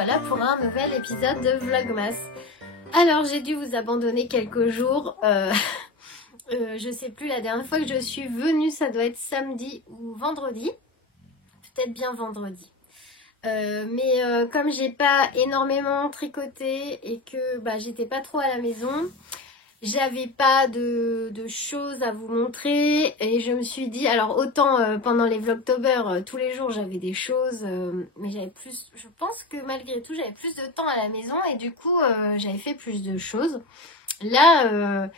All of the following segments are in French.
revoilà pour un nouvel épisode de Vlogmas. Alors j'ai dû vous abandonner quelques jours, je sais plus, la dernière fois que je suis venue ça doit être samedi ou vendredi, peut-être bien vendredi. Mais comme j'ai pas énormément tricoté et que j'étais pas trop à la maison, j'avais pas de choses à vous montrer et je me suis dit, alors autant pendant les Vlogtober tous les jours j'avais des choses, mais j'avais plus, je pense que malgré tout j'avais plus de temps à la maison et du coup j'avais fait plus de choses. Là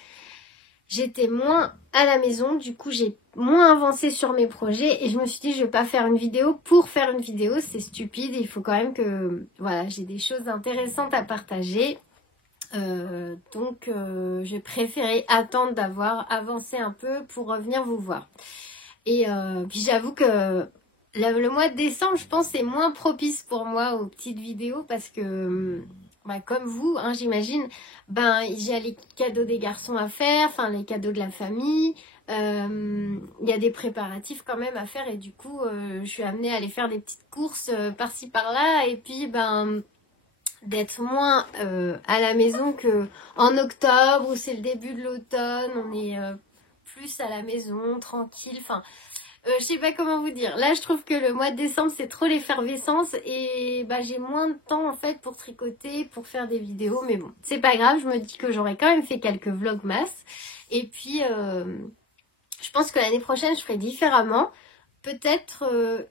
j'étais moins à la maison, du coup j'ai moins avancé sur mes projets et je me suis dit je vais pas faire une vidéo pour faire une vidéo, c'est stupide, il faut quand même que voilà, j'ai des choses intéressantes à partager. Donc j'ai préféré attendre d'avoir avancé un peu pour revenir vous voir. Et puis j'avoue que le mois de décembre, je pense, c'est moins propice pour moi aux petites vidéos parce que comme vous, hein, j'imagine, j'ai les cadeaux des garçons à faire, enfin les cadeaux de la famille. Il y a des préparatifs quand même à faire et du coup je suis amenée à aller faire des petites courses par-ci par-là et puis d'être moins à la maison que en octobre où c'est le début de l'automne, on est plus à la maison, tranquille, enfin je sais pas comment vous dire. Là je trouve que le mois de décembre c'est trop l'effervescence et j'ai moins de temps en fait pour tricoter, pour faire des vidéos, mais bon c'est pas grave, je me dis que j'aurais quand même fait quelques vlogmas et puis je pense que l'année prochaine je ferai différemment, peut-être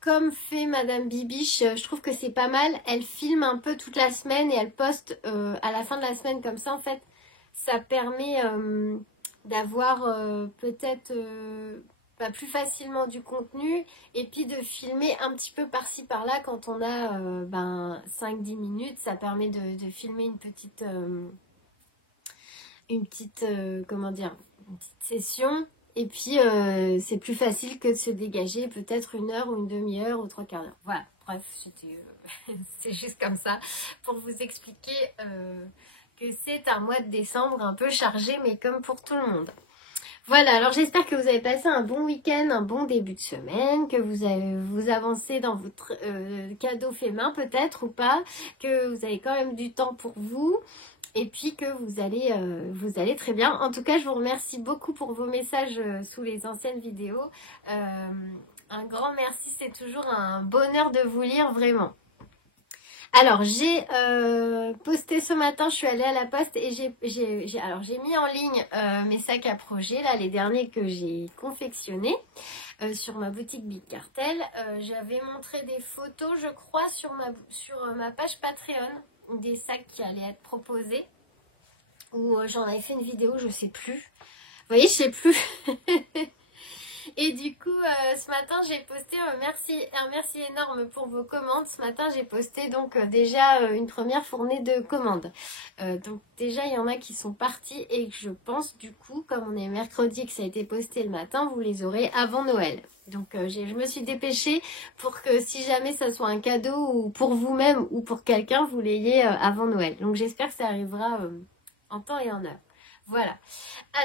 comme fait Madame Bibiche, je trouve que c'est pas mal. Elle filme un peu toute la semaine et elle poste à la fin de la semaine comme ça. En fait, ça permet d'avoir peut-être plus facilement du contenu et puis de filmer un petit peu par-ci par-là quand on a 5-10 minutes. Ça permet de filmer une petite session. Et puis, c'est plus facile que de se dégager peut-être une heure ou une demi-heure ou 3/4 d'heure. Voilà, bref, c'est juste comme ça pour vous expliquer que c'est un mois de décembre un peu chargé, mais comme pour tout le monde. Voilà, alors j'espère que vous avez passé un bon week-end, un bon début de semaine, que vous avancez dans votre cadeau fait main peut-être ou pas, que vous avez quand même du temps pour vous. Et puis que vous allez très bien. En tout cas, je vous remercie beaucoup pour vos messages sous les anciennes vidéos. Un grand merci, c'est toujours un bonheur de vous lire, vraiment. Alors, j'ai posté ce matin, je suis allée à la poste et j'ai mis en ligne mes sacs à projet, là, les derniers que j'ai confectionnés sur ma boutique Big Cartel. J'avais montré des photos, je crois, sur ma page Patreon, des sacs qui allaient être proposés, ou j'en avais fait une vidéo, je sais plus. Vous voyez, je sais plus. Et du coup, ce matin, j'ai posté un merci énorme pour vos commandes. Ce matin, j'ai posté donc déjà une première fournée de commandes. Donc déjà, il y en a qui sont partis et je pense du coup, comme on est mercredi et que ça a été posté le matin, vous les aurez avant Noël. Donc je me suis dépêchée pour que si jamais ça soit un cadeau ou pour vous-même ou pour quelqu'un, vous l'ayez avant Noël. Donc j'espère que ça arrivera en temps et en heure. Voilà.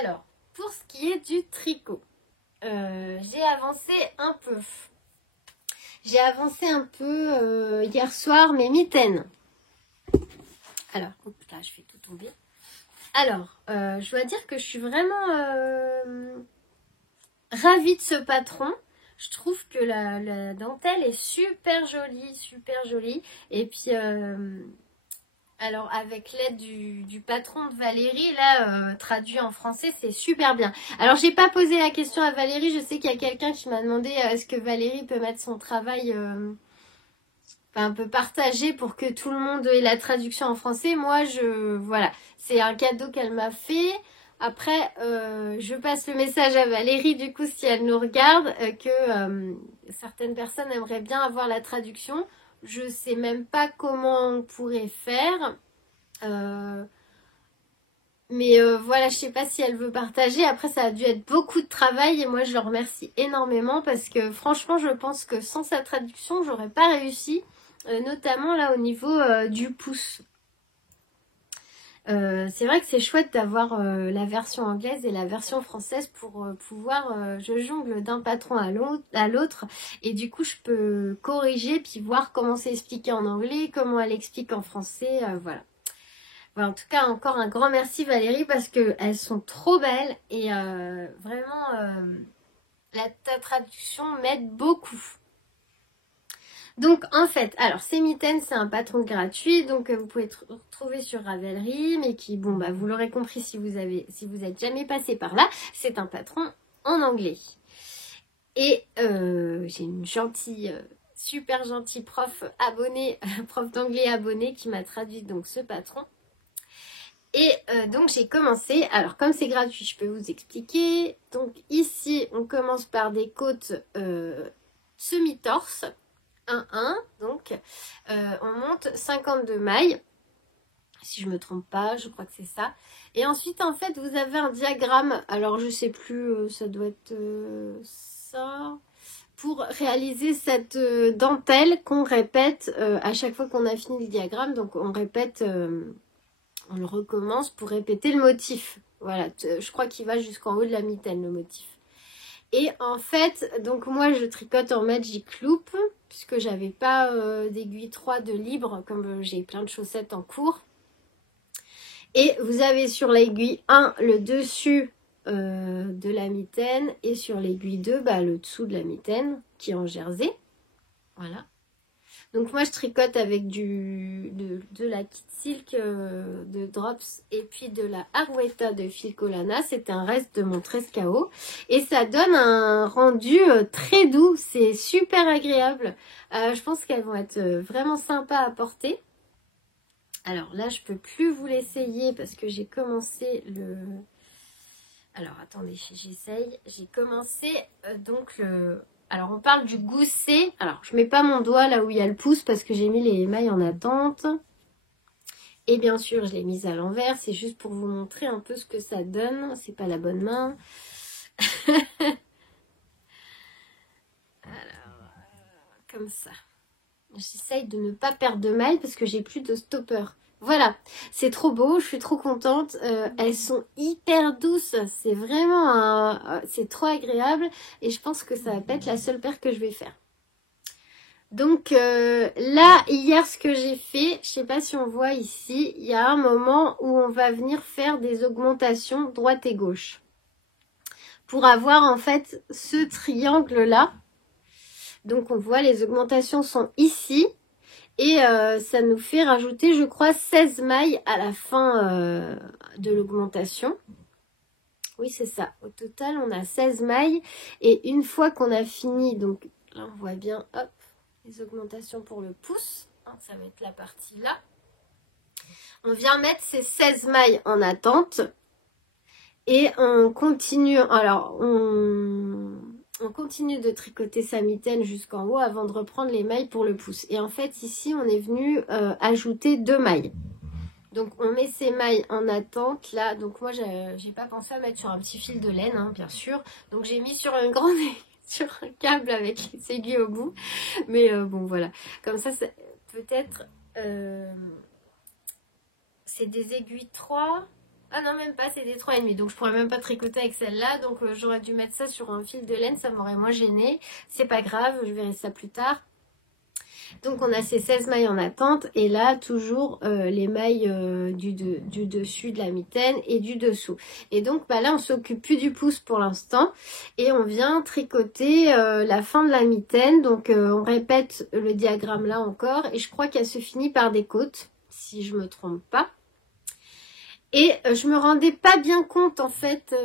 Alors, pour ce qui est du tricot. J'ai avancé un peu. J'ai avancé un peu hier soir mes mitaines. Alors, là je fais tout tomber. Alors, je dois dire que je suis vraiment ravie de ce patron. Je trouve que la dentelle est super jolie, super jolie. Et puis, alors avec l'aide du patron de Valérie, là, traduit en français, c'est super bien. Alors j'ai pas posé la question à Valérie, je sais qu'il y a quelqu'un qui m'a demandé est-ce que Valérie peut mettre son travail un peu partagé pour que tout le monde ait la traduction en français. Moi, voilà, c'est un cadeau qu'elle m'a fait. Après, je passe le message à Valérie, du coup, si elle nous regarde, que certaines personnes aimeraient bien avoir la traduction. Je sais même pas comment on pourrait faire. Mais voilà, je sais pas si elle veut partager. Après, ça a dû être beaucoup de travail et moi, je le remercie énormément parce que franchement, je pense que sans sa traduction, j'aurais pas réussi. Notamment là au niveau du pouce. C'est vrai que c'est chouette d'avoir la version anglaise et la version française pour pouvoir, je jongle d'un patron à l'autre et du coup je peux corriger puis voir comment c'est expliqué en anglais, comment elle explique en français, voilà. Voilà, en tout cas encore un grand merci Valérie parce que elles sont trop belles et vraiment ta traduction m'aide beaucoup. Donc en fait, alors ces mitaines c'est un patron gratuit, donc vous pouvez retrouver sur Ravelry, mais qui, bon bah vous l'aurez compris si vous êtes jamais passé par là, c'est un patron en anglais. Et j'ai une gentille, super gentille prof abonnée, prof d'anglais abonnée qui m'a traduit donc ce patron. Et donc j'ai commencé, alors comme c'est gratuit je peux vous expliquer. Donc ici on commence par des côtes semi-torse. 1, donc on monte 52 mailles, si je me trompe pas, je crois que c'est ça. Et ensuite en fait vous avez un diagramme, alors je sais plus, ça doit être ça, pour réaliser cette dentelle qu'on répète à chaque fois qu'on a fini le diagramme. Donc on répète, on le recommence pour répéter le motif. Voilà, je crois qu'il va jusqu'en haut de la mitaine le motif. Et en fait, donc moi je tricote en Magic Loop, puisque j'avais pas d'aiguille 3 de libre, comme j'ai plein de chaussettes en cours. Et vous avez sur l'aiguille 1 le dessus de la mitaine, et sur l'aiguille 2, bah, le dessous de la mitaine, qui est en jersey. Voilà. Donc moi je tricote avec de la Kit Silk de Drops et puis de la Arwetta de Filcolana. C'était un reste de mon 13KO. Et ça donne un rendu très doux. C'est super agréable. Je pense qu'elles vont être vraiment sympas à porter. Alors là je peux plus vous l'essayer parce que j'ai commencé le... Alors attendez, j'essaye. J'ai commencé donc le... Alors, on parle du gousset. Alors, je mets pas mon doigt là où il y a le pouce parce que j'ai mis les mailles en attente. Et bien sûr, je l'ai mise à l'envers. C'est juste pour vous montrer un peu ce que ça donne. C'est pas la bonne main. Alors, comme ça. J'essaye de ne pas perdre de mailles parce que j'ai plus de stopper. Voilà, c'est trop beau, je suis trop contente. Elles sont hyper douces, c'est vraiment c'est trop agréable et je pense que ça va pas être la seule paire que je vais faire. Donc là, hier, ce que j'ai fait, je sais pas si on voit ici, il y a un moment où on va venir faire des augmentations droite et gauche. Pour avoir en fait ce triangle-là. Donc on voit les augmentations sont ici. Et ça nous fait rajouter, je crois, 16 mailles à la fin de l'augmentation. Oui, c'est ça. Au total, on a 16 mailles. Et une fois qu'on a fini, donc là, on voit bien, hop, les augmentations pour le pouce. Hein, ça va être la partie là. On vient mettre ces 16 mailles en attente. Et on continue. Alors, on continue de tricoter sa mitaine jusqu'en haut avant de reprendre les mailles pour le pouce. Et en fait, ici, on est venu ajouter 2 mailles. Donc, on met ces mailles en attente. Là, donc moi, j'ai pas pensé à mettre sur un petit fil de laine, hein, bien sûr. Donc, j'ai mis sur une grande... sur un câble avec les aiguilles au bout. Mais bon, voilà. Comme ça peut-être... c'est des aiguilles 3... Ah non, même pas, c'est des 3,5. Donc je pourrais même pas tricoter avec celle-là. Donc j'aurais dû mettre ça sur un fil de laine, ça m'aurait moins gêné. C'est pas grave, je verrai ça plus tard. Donc on a ces 16 mailles en attente. Et là, toujours les mailles du dessus de la mitaine et du dessous. Et donc bah, là, on s'occupe plus du pouce pour l'instant. Et on vient tricoter la fin de la mitaine. Donc on répète le diagramme là encore. Et je crois qu'elle se finit par des côtes, si je me trompe pas. Et je me rendais pas bien compte en fait,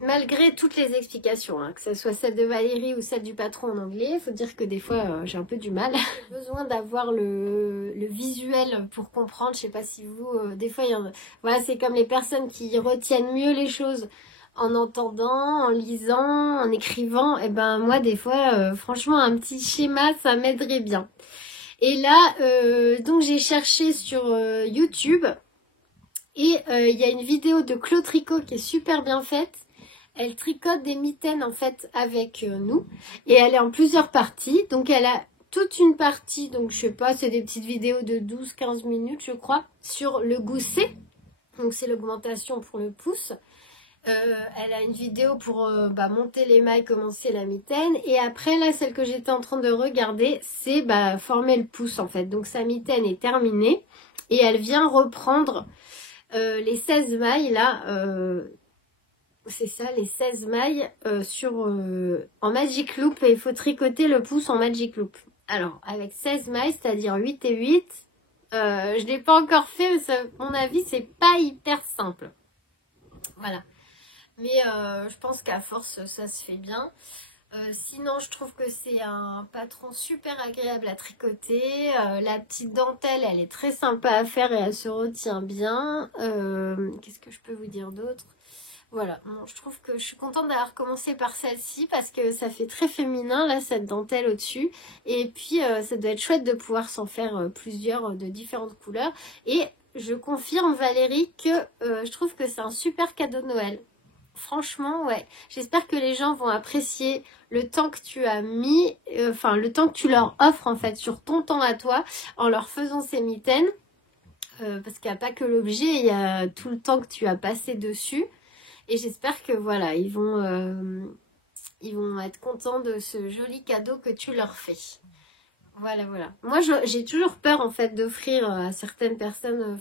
malgré toutes les explications, hein, que ce soit celle de Valérie ou celle du patron en anglais. Il faut dire que des fois j'ai un peu du mal. J'ai besoin d'avoir le visuel pour comprendre. Je sais pas si vous, des fois, voilà, c'est comme les personnes qui retiennent mieux les choses en entendant, en lisant, en écrivant. Et ben moi des fois, franchement, un petit schéma, ça m'aiderait bien. Et là, donc j'ai cherché sur YouTube. Et il y a une vidéo de Claude Tricot qui est super bien faite. Elle tricote des mitaines en fait avec nous. Et elle est en plusieurs parties. Donc elle a toute une partie, donc je sais pas, c'est des petites vidéos de 12-15 minutes je crois, sur le gousset. Donc c'est l'augmentation pour le pouce. Elle a une vidéo pour monter les mailles, commencer la mitaine. Et après, là, celle que j'étais en train de regarder, c'est former le pouce en fait. Donc sa mitaine est terminée. Et elle vient reprendre les 16 mailles là. C'est ça, les 16 mailles en Magic Loop. Et il faut tricoter le pouce en Magic Loop. Alors, avec 16 mailles, c'est-à-dire 8 et 8, je ne l'ai pas encore fait, mais à mon avis, c'est pas hyper simple. Voilà. Mais je pense qu'à force, ça se fait bien. Sinon, je trouve que c'est un patron super agréable à tricoter. La petite dentelle, elle est très sympa à faire et elle se retient bien. Qu'est-ce que je peux vous dire d'autre ? Voilà, bon, je trouve que je suis contente d'avoir commencé par celle-ci parce que ça fait très féminin, là, cette dentelle au-dessus. Et puis, ça doit être chouette de pouvoir s'en faire plusieurs de différentes couleurs. Et je confirme, Valérie, que je trouve que c'est un super cadeau de Noël. Franchement, ouais. J'espère que les gens vont apprécier le temps que tu as mis, le temps que tu leur offres, en fait, sur ton temps à toi, en leur faisant ces mitaines. Parce qu'il n'y a pas que l'objet, il y a tout le temps que tu as passé dessus. Et j'espère que voilà, ils vont être contents de ce joli cadeau que tu leur fais. Voilà, voilà. Moi, j'ai toujours peur en fait d'offrir à certaines personnes,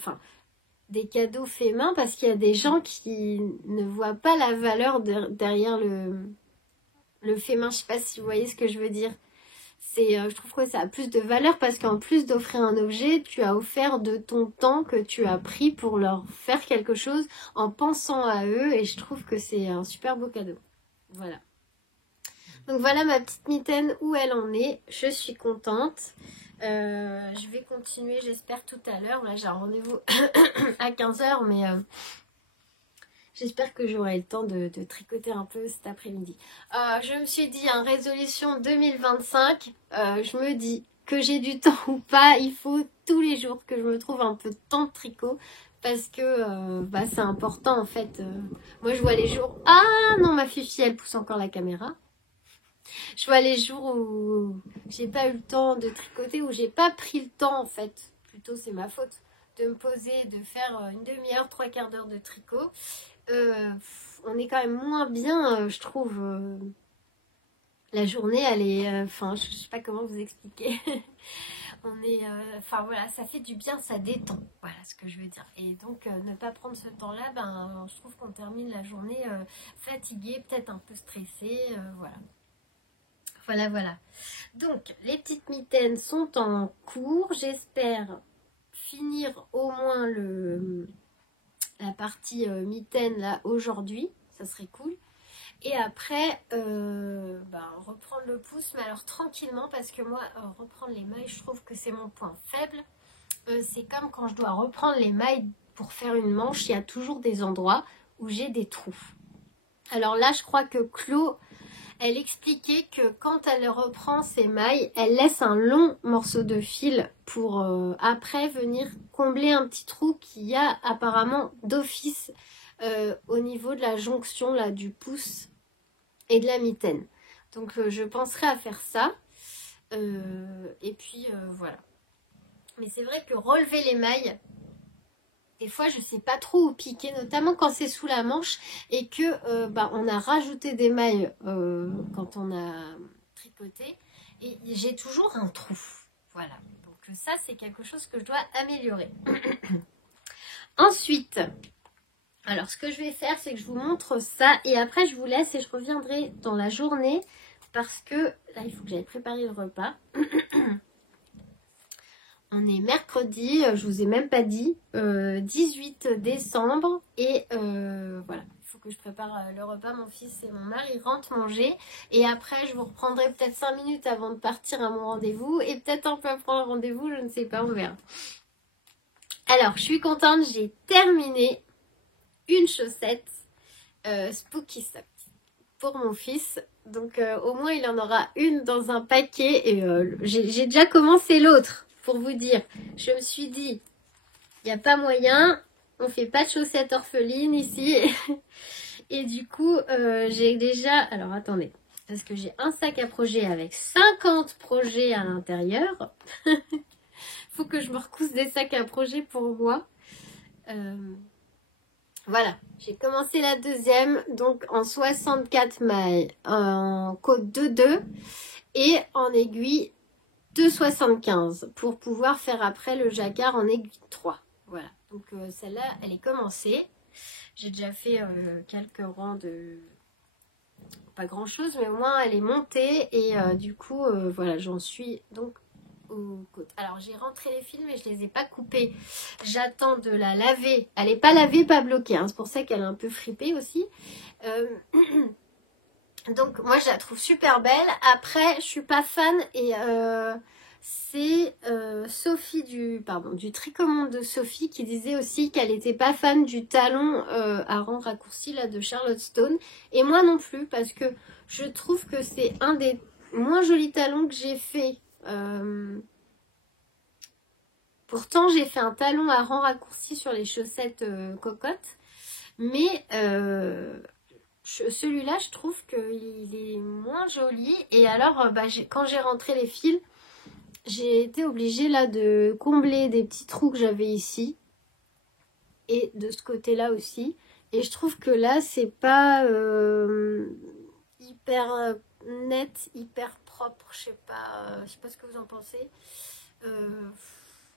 des cadeaux faits main parce qu'il y a des gens qui ne voient pas la valeur derrière le fait main. Je sais pas si vous voyez ce que je veux dire. Je trouve que ça a plus de valeur parce qu'en plus d'offrir un objet, tu as offert de ton temps que tu as pris pour leur faire quelque chose en pensant à eux et je trouve que c'est un super beau cadeau. Voilà. Donc voilà ma petite mitaine où elle en est. Je suis contente. Je vais continuer j'espère tout à l'heure. Là j'ai un rendez-vous à 15h mais... J'espère que j'aurai le temps de tricoter un peu cet après-midi. Je me suis dit, résolution 2025, je me dis que j'ai du temps ou pas, il faut tous les jours que je me trouve un peu de temps de tricot parce que c'est important en fait. Moi je vois les jours... Ah non, ma fifi elle pousse encore la caméra. Je vois les jours où j'ai pas eu le temps de tricoter, où j'ai pas pris le temps en fait. Plutôt c'est ma faute de me poser, de faire une demi-heure, 3/4 d'heure de tricot. On est quand même moins bien, je trouve. La journée, elle est... je sais pas comment vous expliquer. On est... voilà, ça fait du bien, ça détend. Voilà ce que je veux dire. Et donc, ne pas prendre ce temps-là, je trouve qu'on termine la journée fatiguée, peut-être un peu stressée. Voilà. Voilà, voilà. Donc, les petites mitaines sont en cours. J'espère finir au moins la partie mitaine là aujourd'hui, ça serait cool. Et après, reprendre le pouce, mais alors tranquillement, parce que moi, reprendre les mailles, je trouve que c'est mon point faible. C'est comme quand je dois reprendre les mailles pour faire une manche, il y a toujours des endroits où j'ai des trous. Alors là, je crois que Chlo, elle expliquait que quand elle reprend ses mailles, elle laisse un long morceau de fil pour après venir combler un petit trou qu'il y a apparemment d'office au niveau de la jonction là, du pouce et de la mitaine. Donc je penserai à faire ça. Et puis voilà. Mais c'est vrai que relever les mailles, des fois je sais pas trop où piquer, notamment quand c'est sous la manche et que on a rajouté des mailles quand on a tricoté et j'ai toujours un trou. Voilà. Donc ça c'est quelque chose que je dois améliorer. Ensuite, alors ce que je vais faire c'est que je vous montre ça et après je vous laisse et je reviendrai dans la journée parce que là il faut que j'aille préparer le repas. On est mercredi, je vous ai même pas dit, 18 décembre et voilà, il faut que je prépare le repas, mon fils et mon mari rentrent manger et après je vous reprendrai peut-être 5 minutes avant de partir à mon rendez-vous et peut-être un peu après le rendez-vous, je ne sais pas, on verra. Alors, je suis contente, j'ai terminé une chaussette Spooky Sock pour mon fils. Donc au moins il en aura une dans un paquet et j'ai déjà commencé l'autre. Pour vous dire, je me suis dit, il n'y a pas moyen, on fait pas de chaussettes orphelines ici. Et du coup, j'ai déjà... Alors, attendez, parce que j'ai un sac à projets avec 50 projets à l'intérieur. Faut que je me recousse des sacs à projets pour moi. Voilà, j'ai commencé la deuxième, donc en 64 mailles, en côte 2,2 et en aiguille 2,75 pour pouvoir faire après le jacquard en aiguille 3. Voilà, donc celle-là, elle est commencée. J'ai déjà fait quelques rangs de... pas grand-chose, mais au moins elle est montée et du coup, voilà, j'en suis donc aux côtes. Alors j'ai rentré les fils mais je les ai pas coupés. J'attends de la laver. Elle est pas lavée, pas bloquée, hein. C'est pour ça qu'elle est un peu fripée aussi. Donc moi je la trouve super belle. Après je suis pas fan et c'est Sophie du Tricomonde de Sophie qui disait aussi qu'elle était pas fan du talon à rang raccourci là de Charlotte Stone. Et moi non plus parce que je trouve que c'est un des moins jolis talons que j'ai fait. Pourtant j'ai fait un talon à rang raccourci sur les chaussettes cocottes. Mais celui-là, je trouve qu'il est moins joli. Et alors, quand j'ai rentré les fils, j'ai été obligée là de combler des petits trous que j'avais ici. Et de ce côté-là aussi. Et je trouve que là, c'est pas hyper net, hyper propre. Je sais pas ce que vous en pensez.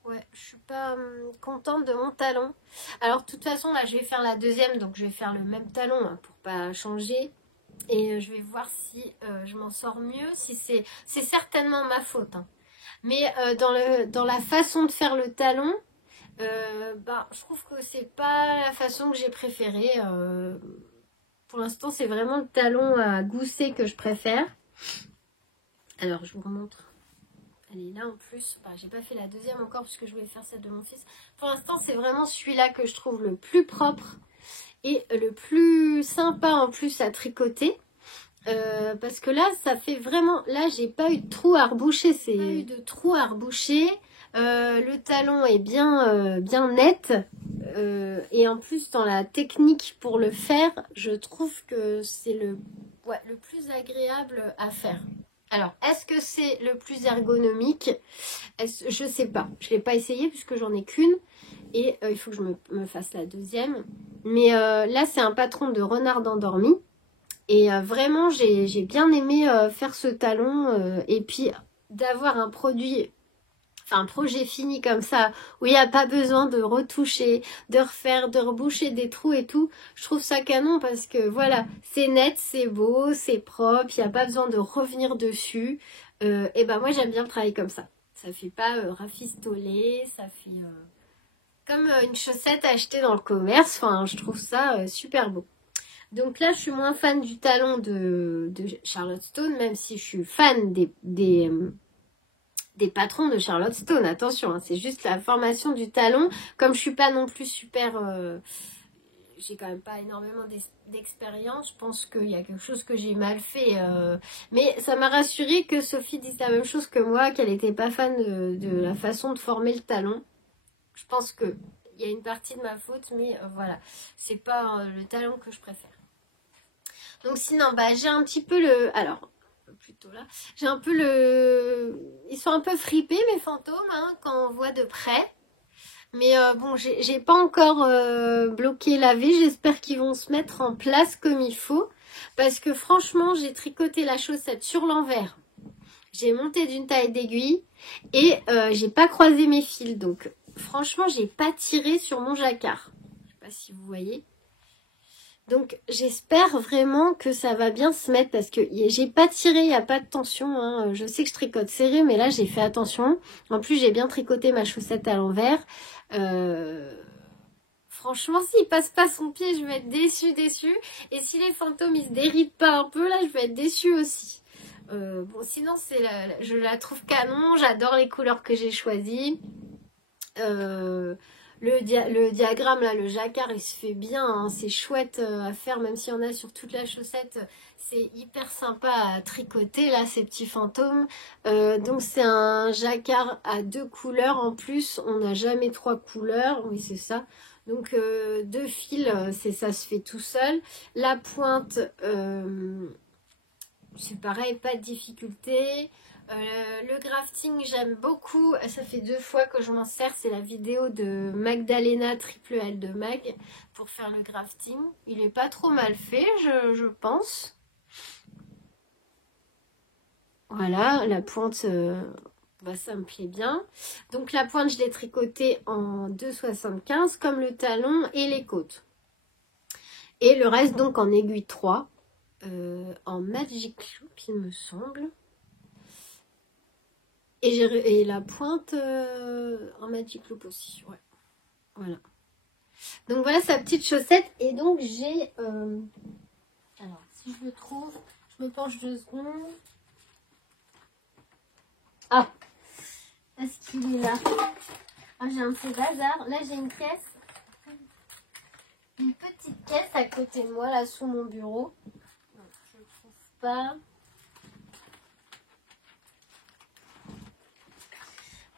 Ouais, je suis pas contente de mon talon. Alors, de toute façon, là, je vais faire la deuxième, donc je vais faire le même talon hein, pour pas changer. Et je vais voir si je m'en sors mieux, si c'est certainement ma faute. Hein. Mais dans la façon de faire le talon, je trouve que c'est pas la façon que j'ai préférée. Pour l'instant, c'est vraiment le talon à gousset que je préfère. Alors, je vous remontre. Elle est là en plus. J'ai pas fait la deuxième encore parce que je voulais faire celle de mon fils. Pour l'instant, c'est vraiment celui-là que je trouve le plus propre et le plus sympa en plus à tricoter. Parce que là, ça fait vraiment... Là, j'ai pas eu de trou à reboucher. Pas eu de trou à reboucher. Le talon est bien net. Et en plus, dans la technique pour le faire, je trouve que c'est le plus agréable à faire. Alors, est-ce que c'est le plus ergonomique? Je sais pas. Je l'ai pas essayé puisque j'en ai qu'une. Et il faut que je me fasse la deuxième. Mais là, c'est un patron de renard endormi. Et vraiment, j'ai bien aimé faire ce talon. Et puis, d'avoir un projet fini comme ça, où il n'y a pas besoin de retoucher, de refaire, de reboucher des trous et tout. Je trouve ça canon parce que voilà, c'est net, c'est beau, c'est propre, il n'y a pas besoin de revenir dessus. Et moi j'aime bien le travail comme ça. Ça fait pas rafistolé, ça fait comme une chaussette achetée dans le commerce. Enfin, je trouve ça super beau. Donc là, je suis moins fan du talon de Charlotte Stone, même si je suis fan des patrons de Charlotte Stone, attention, hein, c'est juste la formation du talon. Comme je suis pas non plus super... j'ai quand même pas énormément d'expérience, je pense qu'il y a quelque chose que j'ai mal fait. Mais ça m'a rassurée que Sophie dise la même chose que moi, qu'elle n'était pas fan de la façon de former le talon. Je pense que il y a une partie de ma faute, mais voilà, c'est pas le talon que je préfère. Donc sinon, j'ai un petit peu le... Alors, plutôt là. J'ai un peu le... Ils sont un peu fripés, mes fantômes, hein, quand on voit de près. Mais j'ai pas encore bloqué lavé. J'espère qu'ils vont se mettre en place comme il faut. Parce que franchement, j'ai tricoté la chaussette sur l'envers. J'ai monté d'une taille d'aiguille. Et j'ai pas croisé mes fils. Donc franchement, j'ai pas tiré sur mon jacquard. Je sais pas si vous voyez. Donc j'espère vraiment que ça va bien se mettre parce que j'ai pas tiré, il n'y a pas de tension. Hein. Je sais que je tricote serré, mais là j'ai fait attention. En plus j'ai bien tricoté ma chaussette à l'envers. Franchement, s'il passe pas son pied, je vais être déçue. Et si les fantômes ils se dérident pas un peu, là je vais être déçue aussi. Sinon je la trouve canon. J'adore les couleurs que j'ai choisies. Le diagramme là, le jacquard, il se fait bien, hein, c'est chouette à faire, même s'il y en a sur toute la chaussette, c'est hyper sympa à tricoter là, ces petits fantômes. Donc c'est un jacquard à 2 couleurs en plus, on n'a jamais 3 couleurs, oui c'est ça. Donc 2 fils, ça se fait tout seul. La pointe, c'est pareil, pas de difficulté. Le grafting, j'aime beaucoup. Ça fait 2 fois que je m'en sers. C'est la vidéo de Magdalena Triple L de Mag pour faire le grafting. Il est pas trop mal fait, je pense. Voilà, la pointe, ça me plaît bien. Donc la pointe, je l'ai tricotée en 2,75 comme le talon et les côtes. Et le reste donc en aiguille 3, en Magic Loop, il me semble. Et la pointe en Magic Loop aussi, ouais. Voilà. Donc voilà sa petite chaussette. Et donc j'ai... alors, si je le trouve, je me penche 2 secondes. Ah, est-ce qu'il est là? Ah, j'ai un peu bazar. Là, j'ai une caisse. Une petite caisse à côté de moi, là, sous mon bureau. Non, je ne trouve pas.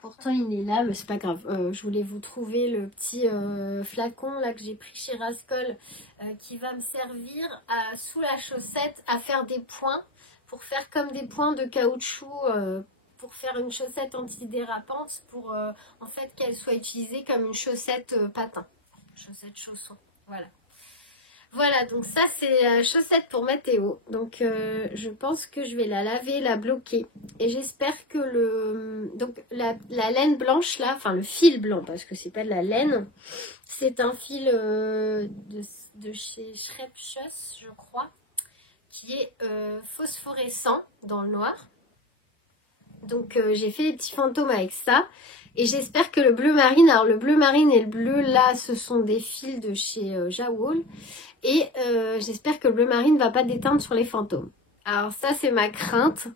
Pourtant, il est là, mais c'est pas grave. Je voulais vous trouver le petit flacon là que j'ai pris chez Rascol qui va me servir sous la chaussette à faire des points pour faire comme des points de caoutchouc pour faire une chaussette antidérapante pour en fait qu'elle soit utilisée comme une chaussette patin, chaussette chausson. Voilà. Voilà, donc ça c'est la chaussette pour Mathéo. Donc je pense que je vais la laver, la bloquer. Et j'espère que donc la laine blanche là, enfin le fil blanc, parce que c'est pas de la laine, c'est un fil de chez Schreppschuss, je crois, qui est phosphorescent dans le noir. Donc j'ai fait des petits fantômes avec ça. Et j'espère que le bleu marine, alors le bleu marine et le bleu là, ce sont des fils de chez Jawol. Et j'espère que le bleu marine ne va pas déteindre sur les fantômes. Alors ça c'est ma crainte,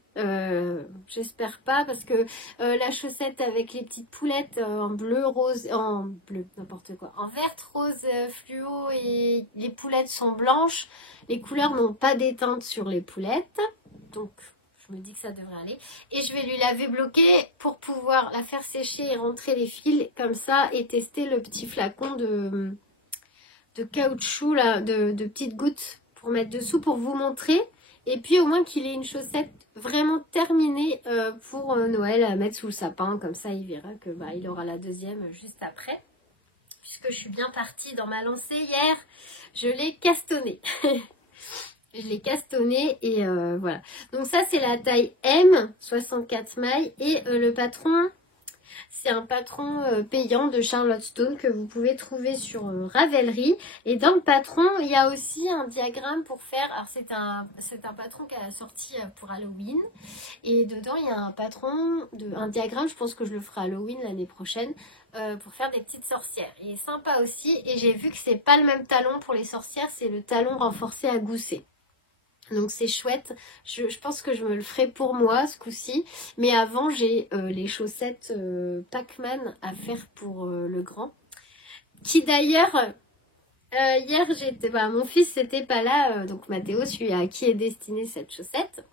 j'espère pas parce que la chaussette avec les petites poulettes en bleu, rose, en bleu, n'importe quoi, en verte, rose, fluo et les poulettes sont blanches, les couleurs n'ont pas d'éteinte sur les poulettes, donc je me dis que ça devrait aller. Et je vais lui laver bloquée pour pouvoir la faire sécher et rentrer les fils comme ça et tester le petit flacon de caoutchouc là, de petites gouttes pour mettre dessous pour vous montrer. Et puis au moins qu'il ait une chaussette vraiment terminée pour Noël à mettre sous le sapin. Comme ça il verra que il aura la deuxième juste après. Puisque je suis bien partie dans ma lancée hier, je l'ai castonnée. Je l'ai castonné et voilà. Donc ça c'est la taille M, 64 mailles. Et le patron, c'est un patron payant de Charlotte Stone que vous pouvez trouver sur Ravelry. Et dans le patron, il y a aussi un diagramme pour faire... Alors c'est un patron qu'elle a sorti pour Halloween. Et dedans, il y a un diagramme, je pense que je le ferai Halloween l'année prochaine, pour faire des petites sorcières. Il est sympa aussi. Et j'ai vu que c'est pas le même talon pour les sorcières, c'est le talon renforcé à gousset. Donc c'est chouette, je pense que je me le ferai pour moi ce coup-ci. Mais avant j'ai les chaussettes Pac-Man à faire pour le grand. Qui d'ailleurs, hier j'étais, mon fils n'était pas là, donc Mathéo, celui à qui est destinée cette chaussette.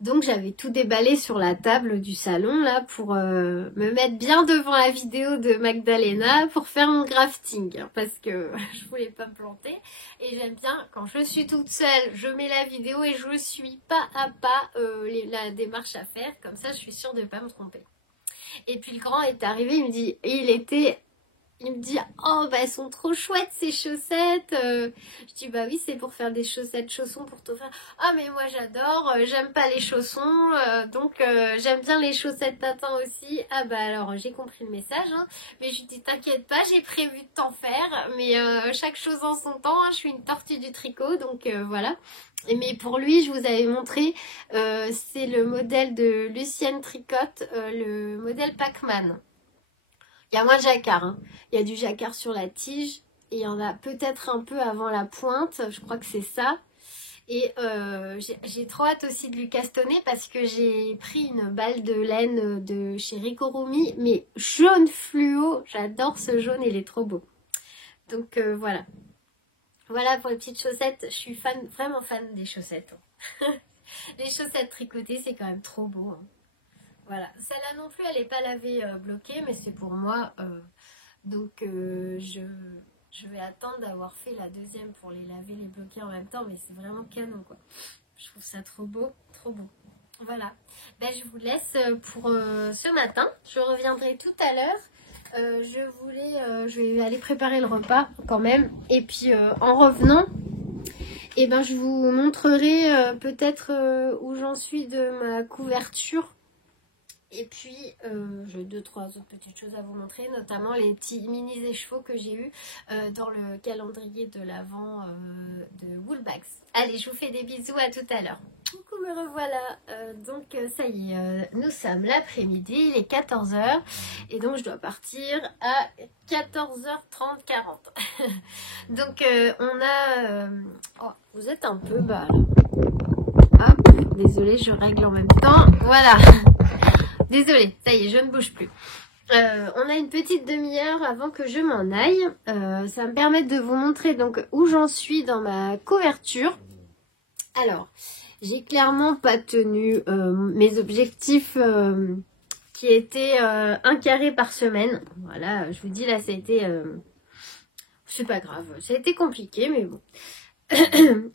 Donc j'avais tout déballé sur la table du salon là pour me mettre bien devant la vidéo de Magdalena pour faire mon grafting. Parce que je voulais pas me planter. Et j'aime bien quand je suis toute seule, je mets la vidéo et je suis pas à pas la démarche à faire. Comme ça je suis sûre de ne pas me tromper. Et puis le grand est arrivé, il me dit oh elles sont trop chouettes ces chaussettes. Je dis oui c'est pour faire des chaussettes chaussons pour t'offrir. Ah mais moi j'adore, j'aime pas les chaussons donc j'aime bien les chaussettes patins aussi. Ah alors j'ai compris le message hein. Mais je lui dis t'inquiète pas, j'ai prévu de t'en faire mais chaque chose en son temps hein. Je suis une tortue du tricot donc voilà. Mais pour lui je vous avais montré c'est le modèle de Lucienne Tricotte, le modèle Pac-Man. Il y a moins de jacquard, hein. Il y a du jacquard sur la tige et il y en a peut-être un peu avant la pointe, je crois que c'est ça. Et j'ai trop hâte aussi de lui castonner parce que j'ai pris une balle de laine de chez Ricorumi, mais jaune fluo, j'adore ce jaune, il est trop beau. Donc voilà. Voilà pour les petites chaussettes, je suis vraiment fan des chaussettes. Les chaussettes tricotées, c'est quand même trop beau. Hein. Voilà, celle-là non plus, elle n'est pas lavée bloquée, mais c'est pour moi. Donc, je vais attendre d'avoir fait la deuxième pour les laver, les bloquer en même temps. Mais c'est vraiment canon, quoi. Je trouve ça trop beau, trop beau. Voilà, ben, je vous laisse pour ce matin. Je reviendrai tout à l'heure. Je vais aller préparer le repas quand même. Et puis en revenant, eh ben, je vous montrerai peut-être où j'en suis de ma couverture. Et puis, j'ai 2-3 autres petites choses à vous montrer, notamment les petits mini écheveaux que j'ai eu dans le calendrier de l'Avent de Woolbags. Allez, je vous fais des bisous, à tout à l'heure. Coucou, me revoilà. Donc, ça y est, nous sommes l'après-midi, il est 14 h. Et donc, je dois partir à 14h30, 40. Donc, on a... Oh, vous êtes un peu bas, là. Hop, désolée, je règle en même temps. Voilà. Désolée, ça y est, je ne bouge plus. On a une petite demi-heure avant que je m'en aille. Ça va me permettre de vous montrer donc où j'en suis dans ma couverture. Alors, j'ai clairement pas tenu mes objectifs qui étaient 1 carré par semaine. Voilà, je vous dis là, ça a été... c'est pas grave, ça a été compliqué, mais bon.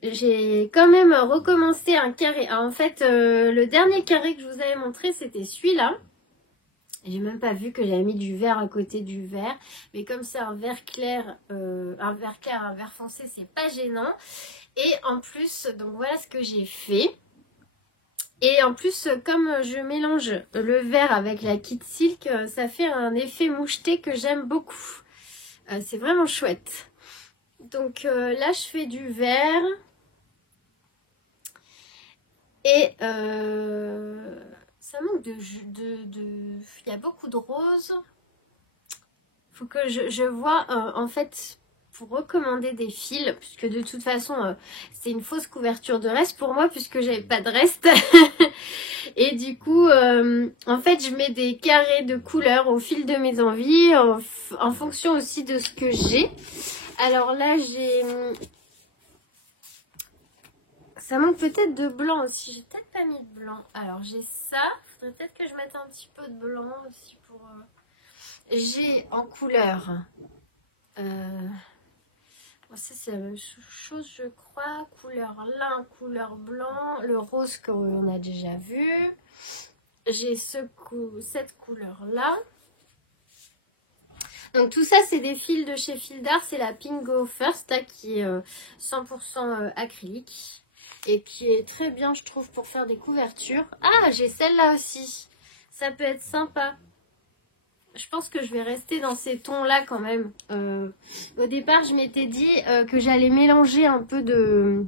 J'ai quand même recommencé un carré. Alors, en fait, le dernier carré que je vous avais montré, c'était celui-là. J'ai même pas vu que j'avais mis du vert à côté du vert. Mais comme c'est un vert clair, un vert foncé, c'est pas gênant. Et en plus, donc voilà ce que j'ai fait. Et en plus, comme je mélange le vert avec la Kit Silk, ça fait un effet moucheté que j'aime beaucoup. C'est vraiment chouette. Donc là, je fais du vert. Et ça manque il y a beaucoup de rose. Faut que je vois, en fait, pour recommander des fils, puisque de toute façon, c'est une fausse couverture de reste pour moi, puisque j'avais pas de reste. Et du coup, en fait, je mets des carrés de couleurs au fil de mes envies, en fonction aussi de ce que j'ai. Alors là, j'ai... Ça manque peut-être de blanc aussi. J'ai peut-être pas mis de blanc. Alors, j'ai ça. Faudrait peut-être que je mette un petit peu de blanc aussi pour... J'ai en couleur... Bon, ça, c'est la même chose, je crois. Couleur lin, couleur blanc. Le rose qu'on a déjà vu. J'ai cette couleur-là. Donc tout ça, c'est des fils de chez Fil d'Art. C'est la Pingo First, là, qui est 100% acrylique. Et qui est très bien, je trouve, pour faire des couvertures. Ah, j'ai celle-là aussi. Ça peut être sympa. Je pense que je vais rester dans ces tons-là quand même. Au départ, je m'étais dit que j'allais mélanger un peu de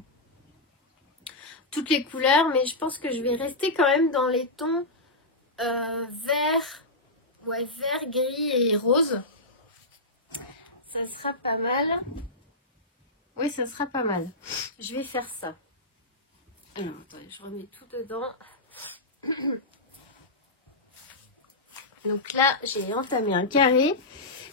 toutes les couleurs. Mais je pense que je vais rester quand même dans les tons vert, ouais, vert, gris et rose. Ça sera pas mal. Oui, ça sera pas mal. Je vais faire ça. Alors, attendez, je remets tout dedans. Donc là, j'ai entamé un carré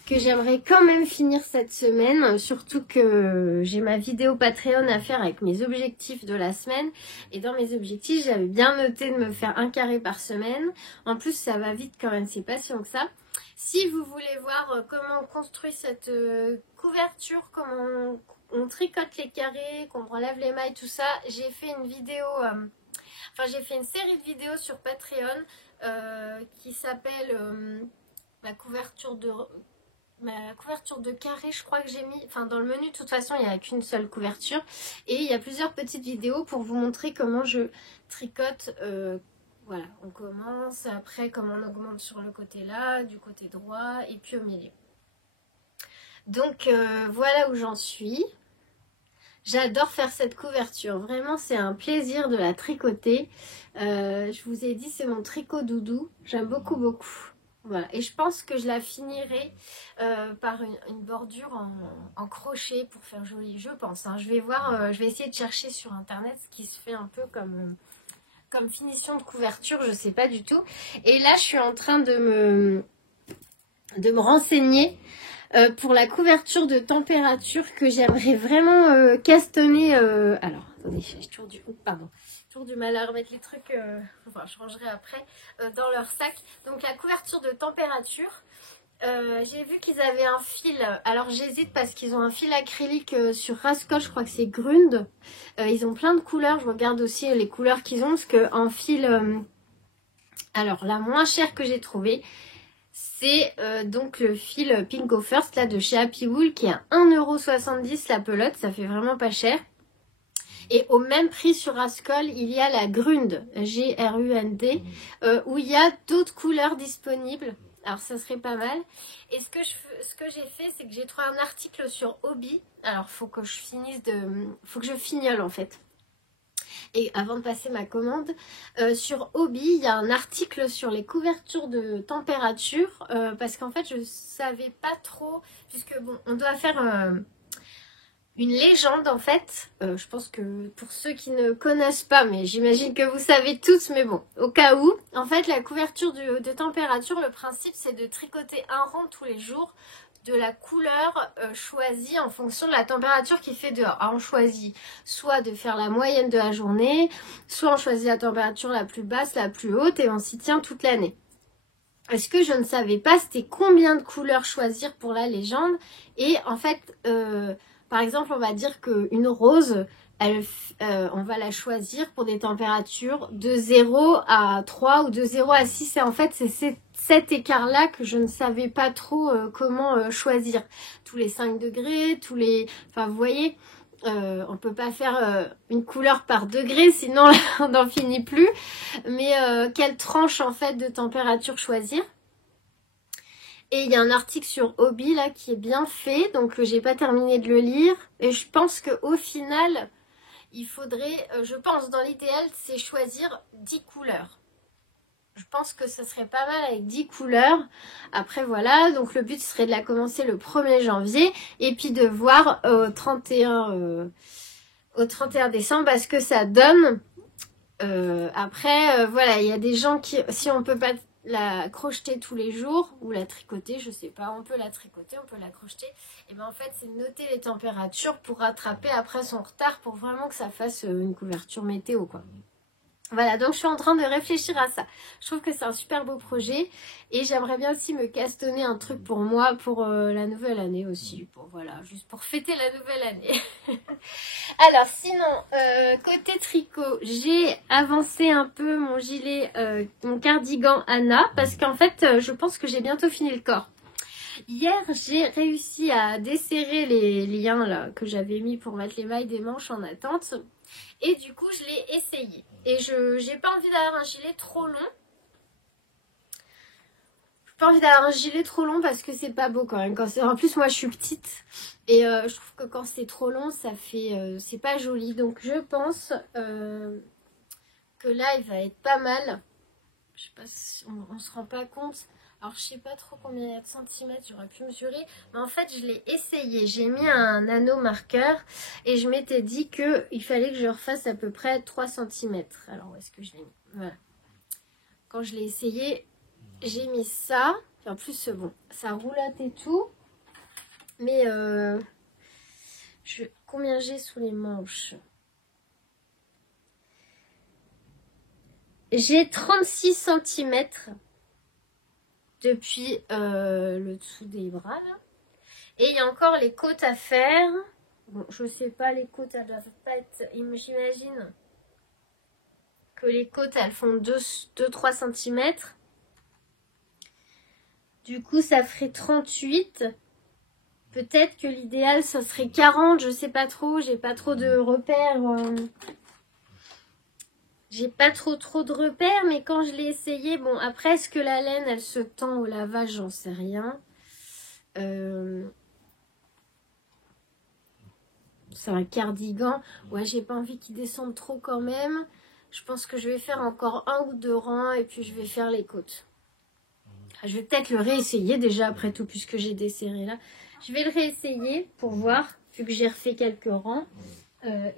que j'aimerais quand même finir cette semaine. Surtout que j'ai ma vidéo Patreon à faire avec mes objectifs de la semaine. Et dans mes objectifs, j'avais bien noté de me faire 1 carré par semaine. En plus, ça va vite quand même, c'est pas si long que ça. Si vous voulez voir comment on construit cette couverture, comment on tricote les carrés, qu'on relève les mailles, tout ça, j'ai fait une vidéo, j'ai fait une série de vidéos sur Patreon qui s'appelle ma couverture de carré, je crois que j'ai mis, dans le menu, de toute façon, il n'y a qu'une seule couverture. Et il y a plusieurs petites vidéos pour vous montrer comment je tricote. Voilà, on commence, après comment on augmente sur le côté là, du côté droit et puis au milieu. Donc voilà où j'en suis. J'adore faire cette couverture, vraiment c'est un plaisir de la tricoter. Je vous ai dit, c'est mon tricot doudou, j'aime beaucoup beaucoup. Voilà, et je pense que je la finirai par une bordure en crochet pour faire joli, je pense. Hein. Je vais voir, je vais essayer de chercher sur internet ce qui se fait un peu comme finition de couverture, je sais pas du tout. Et là, je suis en train de me renseigner pour la couverture de température que j'aimerais vraiment castonner. Alors, attendez, j'ai toujours du mal à remettre les trucs, je rangerai après, dans leur sac. Donc, la couverture de température, J'ai vu qu'ils avaient un fil. Alors j'hésite parce qu'ils ont un fil acrylique sur Rascol, je crois que c'est Grund. Ils ont plein de couleurs. Je regarde aussi les couleurs qu'ils ont parce que en fil. Alors la moins chère que j'ai trouvée, c'est donc le fil Pinko First là de chez Happy Wool qui est à 1,70€ la pelote. Ça fait vraiment pas cher. Et au même prix sur Rascol, il y a la Grund, G-R-U-N-D, où il y a d'autres couleurs disponibles. Alors ça serait pas mal. Et ce que j'ai fait, c'est que j'ai trouvé un article sur Hobby. Alors faut que je fignole en fait. Et avant de passer ma commande, sur Hobby, il y a un article sur les couvertures de température. Parce qu'en fait, je savais pas trop, puisque bon, on doit faire une légende en fait. Je pense que pour ceux qui ne connaissent pas, mais j'imagine que vous savez tous, mais bon, au cas où, en fait la couverture de température, le principe c'est de tricoter un rang tous les jours de la couleur choisie en fonction de la température qu'il fait dehors. Alors, on choisit soit de faire la moyenne de la journée, soit on choisit la température la plus basse, la plus haute et on s'y tient toute l'année. Ce que je ne savais pas, c'était combien de couleurs choisir pour la légende. Et en fait, par exemple, on va dire qu'une rose, on va la choisir pour des températures de 0 à 3 ou de 0 à 6. Et en fait, c'est cet écart-là que je ne savais pas trop comment choisir. Tous les 5 degrés, Enfin, vous voyez, on ne peut pas faire une couleur par degré, sinon on n'en finit plus. Mais quelle tranche, en fait, de température choisir ? Et il y a un article sur Hobby là qui est bien fait, donc j'ai pas terminé de le lire. Et je pense qu'au final, il faudrait, je pense dans l'idéal, c'est choisir 10 couleurs. Je pense que ça serait pas mal avec 10 couleurs. Après voilà, donc le but serait de la commencer le 1er janvier et puis de voir au 31 décembre ce que ça donne. Après, voilà, il y a des gens qui, si on peut pas la crocheter tous les jours ou la tricoter, je sais pas, on peut la tricoter, on peut la crocheter. Et ben en fait, c'est de noter les températures pour rattraper après son retard pour vraiment que ça fasse une couverture météo quoi. Voilà, donc je suis en train de réfléchir à ça. Je trouve que c'est un super beau projet et j'aimerais bien aussi me castonner un truc pour moi pour la nouvelle année aussi. Voilà, juste pour fêter la nouvelle année. Alors sinon, côté tricot, j'ai avancé un peu mon gilet, mon cardigan Anna parce qu'en fait, je pense que j'ai bientôt fini le corps. Hier, j'ai réussi à desserrer les liens là que j'avais mis pour mettre les mailles des manches en attente. Et du coup, je l'ai essayé. Et je n'ai pas envie d'avoir un gilet trop long. J'ai pas envie d'avoir un gilet trop long parce que c'est pas beau quand même. En plus, moi, je suis petite. Et je trouve que quand c'est trop long, ça fait... c'est pas joli. Donc, je pense que là, il va être pas mal. Je sais pas si on se rend pas compte. Alors, je sais pas trop combien il y a de centimètres, j'aurais pu mesurer. Mais en fait, je l'ai essayé. J'ai mis un anneau marqueur et je m'étais dit qu'il fallait que je refasse à peu près 3 cm. Alors, où est-ce que je l'ai mis? Voilà. Quand je l'ai essayé, j'ai mis ça. En plus, bon, ça roulotte et tout. Mais, combien j'ai sous les manches? J'ai 36 cm. Depuis le dessous des bras là. Et il y a encore les côtes à faire. Bon, je sais pas, les côtes elles doivent pas être. J'imagine que les côtes elles font 2-3 cm. Du coup ça ferait 38. Peut-être que l'idéal ça serait 40, je sais pas trop, j'ai pas trop de repères. J'ai pas trop de repères, mais quand je l'ai essayé, bon, après, est-ce que la laine, elle se tend au lavage, j'en sais rien. C'est un cardigan. Ouais, j'ai pas envie qu'il descende trop quand même. Je pense que je vais faire encore 1 ou 2 rangs et puis je vais faire les côtes. Je vais peut-être le réessayer déjà après tout, puisque j'ai desserré là. Je vais le réessayer pour voir, vu que j'ai refait quelques rangs.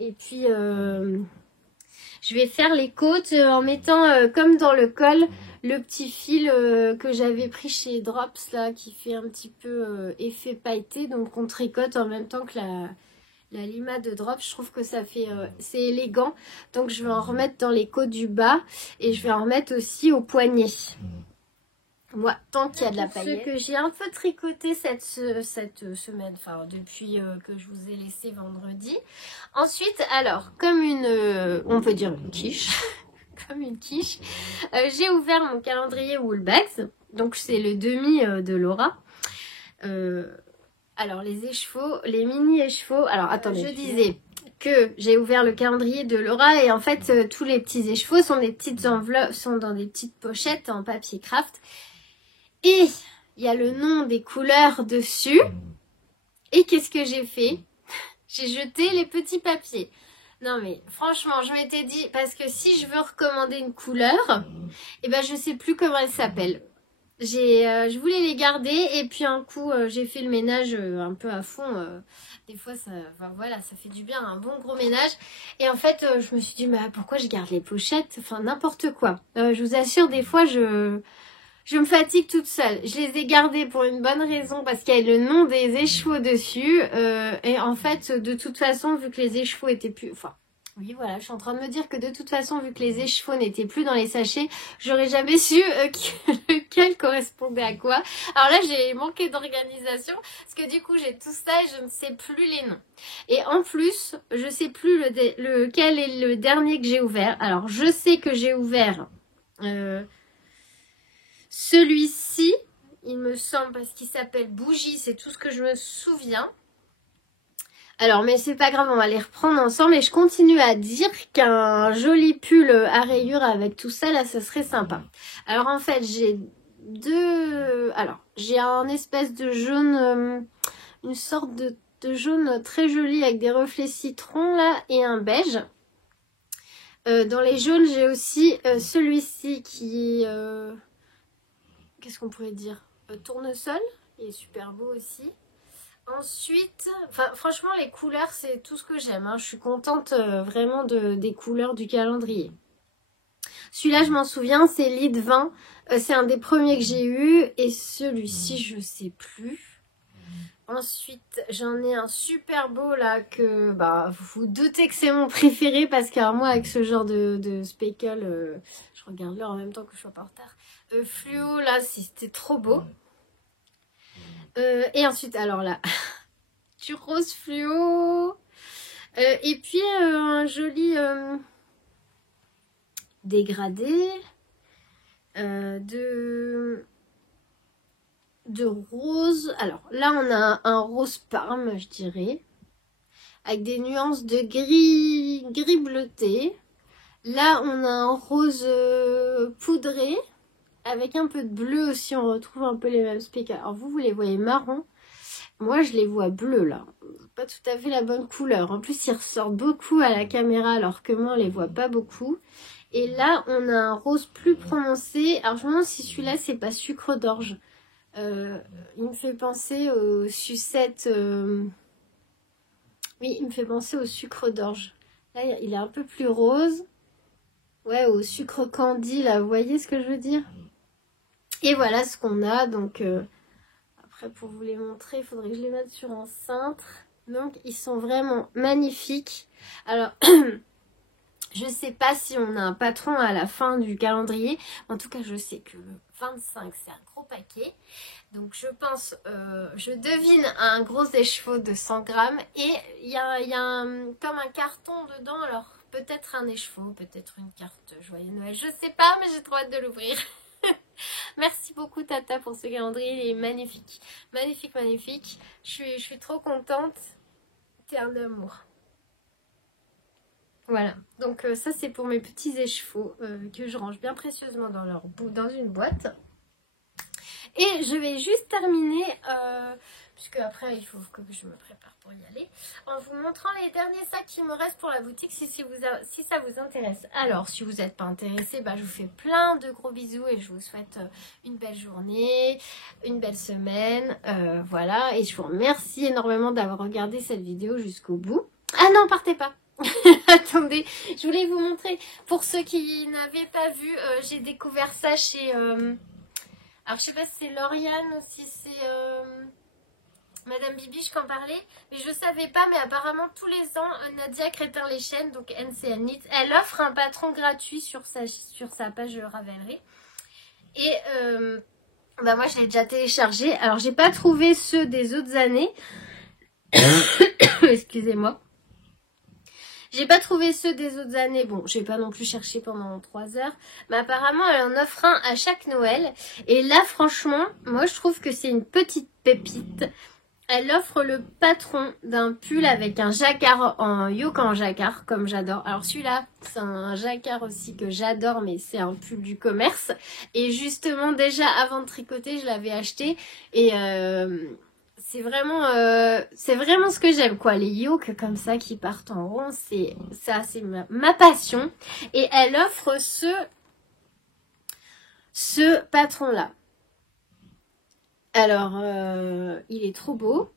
Et puis... je vais faire les côtes en mettant, comme dans le col, le petit fil que j'avais pris chez Drops, là, qui fait un petit peu effet pailleté. Donc, on tricote en même temps que la lima de Drops. Je trouve que ça fait, c'est élégant. Donc, je vais en remettre dans les côtes du bas et je vais en remettre aussi au poignet. Moi, tant qu'il y a de la paillette. Ce que j'ai un peu tricoté cette semaine, enfin depuis que je vous ai laissé vendredi. Ensuite, alors, comme on peut dire une quiche, comme une quiche, j'ai ouvert mon calendrier Woolbags. Donc c'est le demi de Laura. Alors les écheveaux, les mini écheveaux. Alors attendez, je disais que j'ai ouvert le calendrier de Laura et en fait tous les petits écheveaux sont des petites enveloppes, sont dans des petites pochettes en papier craft. Et il y a le nom des couleurs dessus. Et qu'est-ce que j'ai fait? J'ai jeté les petits papiers. Non mais franchement, je m'étais dit, parce que si je veux recommander une couleur, eh ben je sais plus comment elle s'appelle. Je voulais les garder et puis un coup j'ai fait le ménage un peu à fond. Des fois ça, enfin, voilà, ça fait du bien, un bon gros ménage. Et en fait je me suis dit mais pourquoi je garde les pochettes? Enfin n'importe quoi. Je vous assure des fois je me fatigue toute seule. Je les ai gardées pour une bonne raison parce qu'il y a le nom des écheveaux dessus. Et en fait de toute façon vu que les écheveaux étaient plus... Enfin oui, voilà, je suis en train de me dire que de toute façon, vu que les écheveaux n'étaient plus dans les sachets, j'aurais jamais su lequel correspondait à quoi. Alors là, j'ai manqué d'organisation, parce que du coup, j'ai tout ça et je ne sais plus les noms. Et en plus, je sais plus lequel est le dernier que j'ai ouvert. Alors, je sais que j'ai ouvert celui-ci, il me semble, parce qu'il s'appelle Bougie, c'est tout ce que je me souviens. Alors, mais c'est pas grave, on va les reprendre ensemble. Et je continue à dire qu'un joli pull à rayures avec tout ça, là, ça serait sympa. Alors, en fait, j'ai j'ai un espèce de jaune, une sorte de jaune très joli avec des reflets citron, là, et un beige. Dans les jaunes, j'ai aussi celui-ci qui est... qu'est-ce qu'on pourrait dire? Tournesol. Il est super beau aussi. Ensuite, franchement, les couleurs, c'est tout ce que j'aime. Hein. Je suis contente vraiment des couleurs du calendrier. Celui-là, je m'en souviens, c'est Lead 20. C'est un des premiers que j'ai eu. Et celui-ci, je sais plus. Ensuite, j'en ai un super beau là que vous vous doutez que c'est mon préféré parce que moi, avec ce genre de speckle, je regarde l'heure en même temps que je suis pas en retard. Fluo, là, c'était trop beau. Et ensuite, alors là, du rose fluo. Et puis, un joli dégradé de rose. Alors là, on a un rose parme, je dirais. Avec des nuances de gris bleuté. Là, on a un rose poudré. Avec un peu de bleu aussi, on retrouve un peu les mêmes speckles. Alors vous les voyez marron. Moi, je les vois bleus là. Pas tout à fait la bonne couleur. En plus, ils ressortent beaucoup à la caméra alors que moi, on les voit pas beaucoup. Et là, on a un rose plus prononcé. Alors, je me demande si celui-là, c'est pas sucre d'orge. Il me fait penser aux sucettes... Oui, il me fait penser au sucre d'orge. Là, il est un peu plus rose. Ouais, au sucre candy, là. Vous voyez ce que je veux dire? Et voilà ce qu'on a. Donc, après, pour vous les montrer, il faudrait que je les mette sur un cintre. Donc, ils sont vraiment magnifiques. Alors, je ne sais pas si on a un patron à la fin du calendrier. En tout cas, je sais que le 25, c'est un gros paquet. Donc, je pense, je devine un gros écheveau de 100 grammes. Et il y a comme un carton dedans. Alors, peut-être un écheveau, peut-être une carte Joyeux Noël. Je sais pas, mais j'ai trop hâte de l'ouvrir. Merci beaucoup Tata pour ce calendrier, il est magnifique. Magnifique, magnifique. Je suis trop contente. T'es un amour. Voilà, donc ça c'est pour mes petits écheveaux que je range bien précieusement dans une boîte. Et je vais juste terminer, puisque après il faut que je me prépare pour y aller, en vous montrant les derniers sacs qui me restent pour la boutique si ça vous intéresse. Alors, si vous n'êtes pas intéressé, je vous fais plein de gros bisous et je vous souhaite une belle journée, une belle semaine, voilà. Et je vous remercie énormément d'avoir regardé cette vidéo jusqu'au bout. Ah non, partez pas. Attendez, je voulais vous montrer, pour ceux qui n'avaient pas vu, j'ai découvert ça chez... alors je sais pas si c'est Lauriane ou si c'est Madame Bibiche qui en parlait, mais je savais pas, mais apparemment tous les ans, Nadia Crétin-les-Chênes, donc NCN Knit, elle offre un patron gratuit sur sa page Ravelry. Et Bah moi je l'ai déjà téléchargé. Alors j'ai pas trouvé ceux des autres années. Excusez-moi. J'ai pas trouvé ceux des autres années. Bon, j'ai pas non plus cherché pendant 3 heures. Mais apparemment, elle en offre un à chaque Noël. Et là, franchement, moi, je trouve que c'est une petite pépite. Elle offre le patron d'un pull avec un jacquard en yoke en jacquard, comme j'adore. Alors celui-là, c'est un jacquard aussi que j'adore, mais c'est un pull du commerce. Et justement, déjà avant de tricoter, je l'avais acheté. Et c'est vraiment ce que j'aime, quoi. Les yokes comme ça qui partent en rond, c'est ma passion. Et elle offre ce patron-là. Alors, il est trop beau.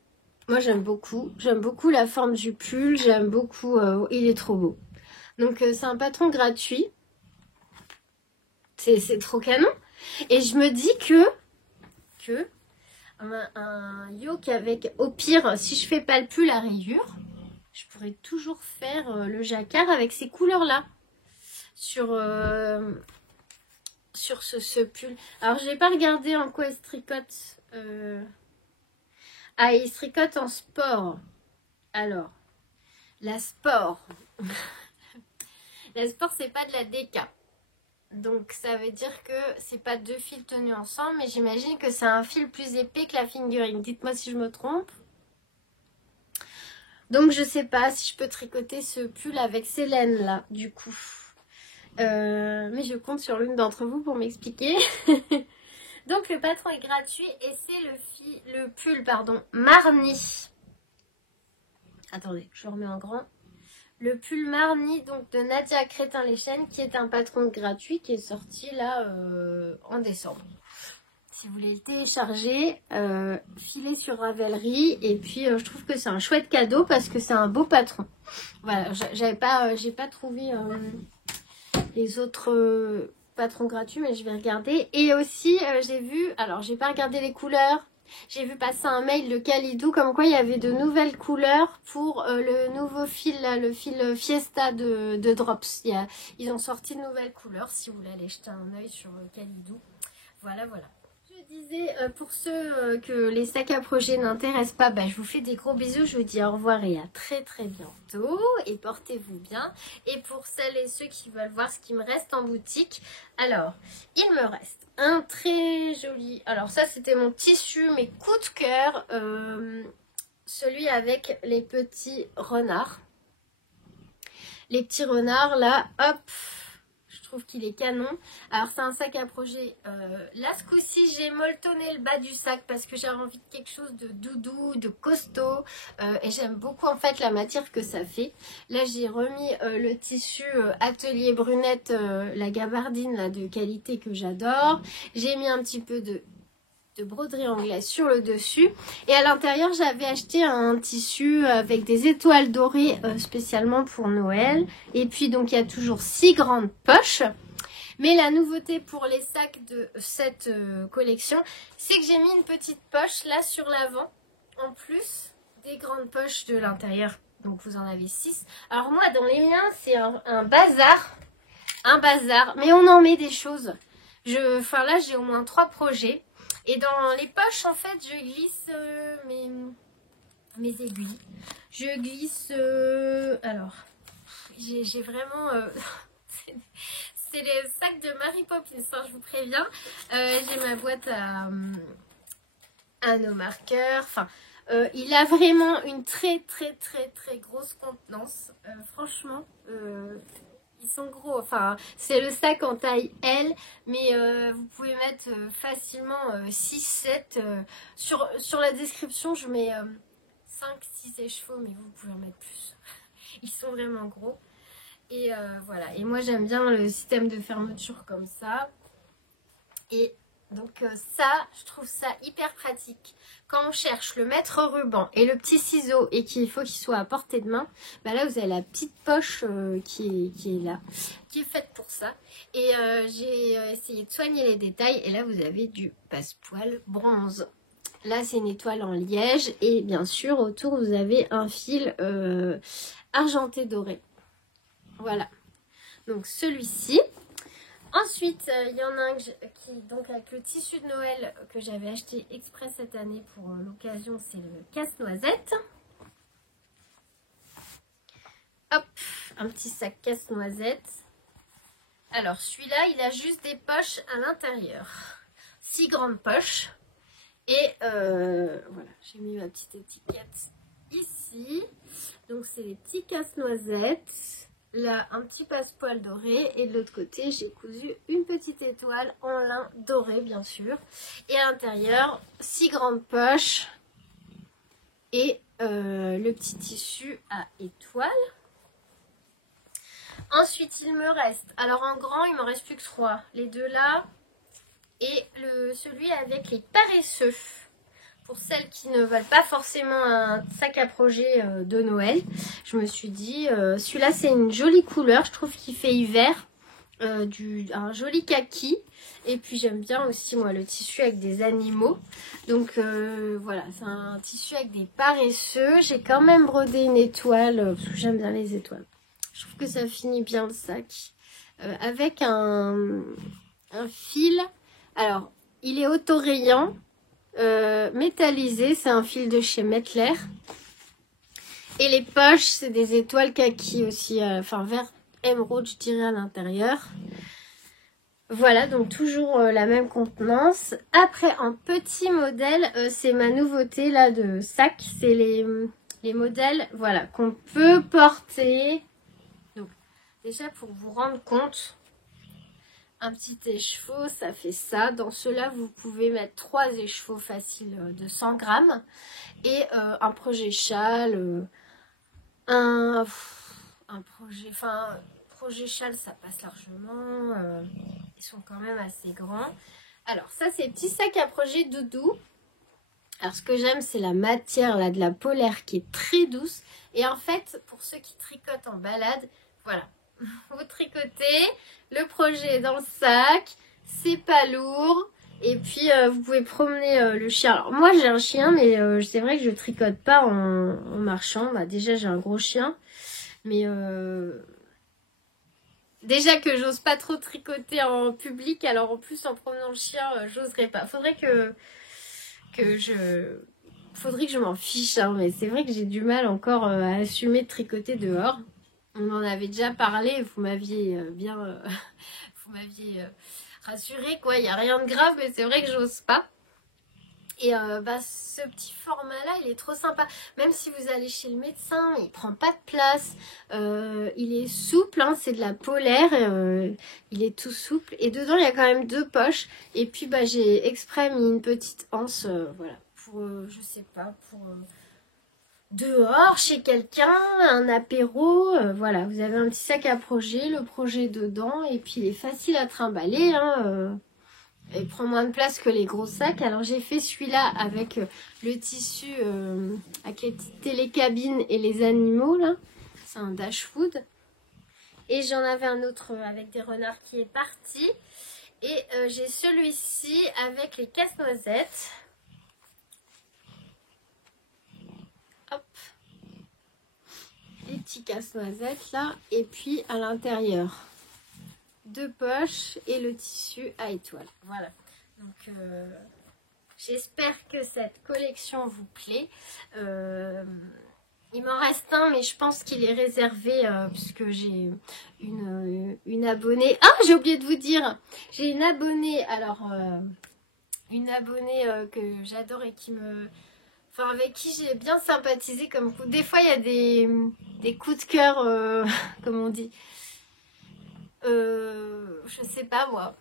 Moi, j'aime beaucoup. J'aime beaucoup la forme du pull. J'aime beaucoup... il est trop beau. Donc, c'est un patron gratuit. C'est trop canon. Et je me dis que un yoke avec... Au pire, si je fais pas le pull à rayures, je pourrais toujours faire le jacquard avec ces couleurs-là. Sur ce pull. Alors, je n'ai pas regardé en quoi il se tricote... Ah, il se tricote en sport. Alors, la sport. La sport, c'est pas de la déca. Donc, ça veut dire que c'est pas 2 fils tenus ensemble, mais j'imagine que c'est un fil plus épais que la fingering. Dites-moi si je me trompe. Donc, je sais pas si je peux tricoter ce pull avec ces laines-là, du coup. Mais je compte sur l'une d'entre vous pour m'expliquer. Donc le patron est gratuit et c'est le pull Marni. Attendez, je le remets en grand. Le pull Marni donc de Nadia Crétin-Léchène qui est un patron gratuit qui est sorti là en décembre. Si vous voulez le télécharger, filez sur Ravelry et puis je trouve que c'est un chouette cadeau parce que c'est un beau patron. Voilà, j'ai pas trouvé les autres... patron gratuit, mais je vais regarder. Et aussi j'ai vu, alors j'ai pas regardé les couleurs, j'ai vu passer un mail de Kalidou comme quoi il y avait de nouvelles couleurs pour le nouveau fil là, le fil Fiesta de Drops. Ils ont sorti de nouvelles couleurs si vous voulez aller jeter un oeil sur Kalidou. Voilà. Je disais, pour ceux que les sacs à projet n'intéressent pas, je vous fais des gros bisous, je vous dis au revoir et à très très bientôt et portez-vous bien. Et pour celles et ceux qui veulent voir ce qui me reste en boutique, alors il me reste un très joli, alors ça c'était mon tissu, mes coups de cœur, celui avec les petits renards. Les petits renards là, hop, je trouve qu'il est canon. Alors c'est un sac à projet. Là ce coup-ci j'ai molletonné le bas du sac parce que j'avais envie de quelque chose de doudou, de costaud. Et j'aime beaucoup en fait la matière que ça fait. Là j'ai remis le tissu Atelier Brunette, la gabardine là, de qualité que j'adore. J'ai mis un petit peu de broderie anglaise sur le dessus et à l'intérieur j'avais acheté un tissu avec des étoiles dorées spécialement pour Noël et puis donc il y a toujours 6 grandes poches, mais la nouveauté pour les sacs de cette collection c'est que j'ai mis une petite poche là sur l'avant en plus des grandes poches de l'intérieur, donc vous en avez 6. Alors moi dans les miens c'est un bazar, mais on en met des choses. Là j'ai au moins 3 projets. Et dans les poches, en fait, je glisse mes aiguilles. Je glisse... alors, j'ai vraiment... c'est les sacs de Mary Poppins, hein, je vous préviens. J'ai ma boîte à nos marqueurs. Enfin, il a vraiment une très, très, très, très grosse contenance. Franchement... ils sont gros, enfin c'est le sac en taille L, mais vous pouvez mettre facilement 6-7. Sur la description je mets 5-6 écheveaux, mais vous pouvez en mettre plus. Ils sont vraiment gros. Et voilà, et moi j'aime bien le système de fermeture comme ça. Et donc ça, je trouve ça hyper pratique. Quand on cherche le mètre ruban et le petit ciseau et qu'il faut qu'il soit à portée de main, là vous avez la petite poche qui est là, qui est faite pour ça. Et j'ai essayé de soigner les détails et là vous avez du passepoil bronze. Là c'est une étoile en liège et bien sûr autour vous avez un fil argenté doré. Voilà, donc celui-ci. Ensuite, il y en a un qui, donc avec le tissu de Noël que j'avais acheté exprès cette année pour l'occasion, c'est le casse-noisette. Hop, un petit sac casse-noisette. Alors celui-là, il a juste des poches à l'intérieur. 6 grandes poches. Et voilà, j'ai mis ma petite étiquette ici. Donc c'est les petits casse-noisettes. Là, un petit passepoil doré. Et de l'autre côté, j'ai cousu une petite étoile en lin doré, bien sûr. Et à l'intérieur, 6 grandes poches. Et le petit tissu à étoile. Ensuite, il me reste, alors en grand, il me reste plus que 3. Les deux là et celui avec les paresseux. Pour celles qui ne veulent pas forcément un sac à projet de Noël, je me suis dit, celui-là c'est une jolie couleur, je trouve qu'il fait hiver, un joli kaki. Et puis j'aime bien aussi moi le tissu avec des animaux. Donc voilà, c'est un tissu avec des paresseux. J'ai quand même brodé une étoile, parce que j'aime bien les étoiles. Je trouve que ça finit bien le sac. Avec un fil. Alors, il est autorayant, métallisé. C'est un fil de chez Mettler. Et les poches, c'est des étoiles kaki aussi. Enfin, vert émeraude, je dirais, à l'intérieur. Voilà, donc toujours la même contenance. Après, en petit modèle, c'est ma nouveauté là de sac. C'est les modèles, voilà, qu'on peut porter. Déjà, pour vous rendre compte, un petit écheveau, ça fait ça. Dans ceux-là, vous pouvez mettre 3 écheveaux faciles de 100 grammes. Et un projet châle, un projet châle, ça passe largement. Ils sont quand même assez grands. Alors, ça, c'est petits sacs à projet doudou. Alors, ce que j'aime, c'est la matière là, de la polaire qui est très douce. Et en fait, pour ceux qui tricotent en balade, voilà. Vous tricotez, le projet est dans le sac, c'est pas lourd, et puis vous pouvez promener le chien. Alors moi j'ai un chien, mais c'est vrai que je tricote pas en marchant. Bah, déjà j'ai un gros chien, mais déjà que j'ose pas trop tricoter en public, alors en plus en promenant le chien, j'oserais pas. Faudrait que je m'en fiche, hein, mais c'est vrai que j'ai du mal encore à assumer de tricoter dehors. On en avait déjà parlé, vous m'aviez vous m'aviez rassuré quoi, il n'y a rien de grave, mais c'est vrai que j'ose pas. Et ce petit format-là, il est trop sympa. Même si vous allez chez le médecin, il prend pas de place. Il est souple, hein, c'est de la polaire. Il est tout souple. Et dedans, il y a quand même 2 poches. Et puis, j'ai exprès mis une petite anse, voilà, pour, je sais pas, pour... dehors, chez quelqu'un, un apéro, voilà, vous avez un petit sac à projet, le projet dedans, et puis il est facile à trimballer, hein, il prend moins de place que les gros sacs. Alors j'ai fait celui-là avec le tissu, avec les petites télécabines et les animaux, là, c'est un Dashwood, et j'en avais un autre avec des renards qui est parti, et j'ai celui-ci avec les casse-noisettes. Hop, les petits casse-noisettes là, et puis à l'intérieur 2 poches et le tissu à étoile. Voilà, donc j'espère que cette collection vous plaît. Il m'en reste un, mais je pense qu'il est réservé puisque j'ai une abonnée. Ah, j'ai oublié de vous dire, j'ai une abonnée, alors une abonnée que j'adore et qui me... Enfin, avec qui j'ai bien sympathisé comme coup. Des fois, il y a des coups de cœur, comme on dit. Je sais pas moi,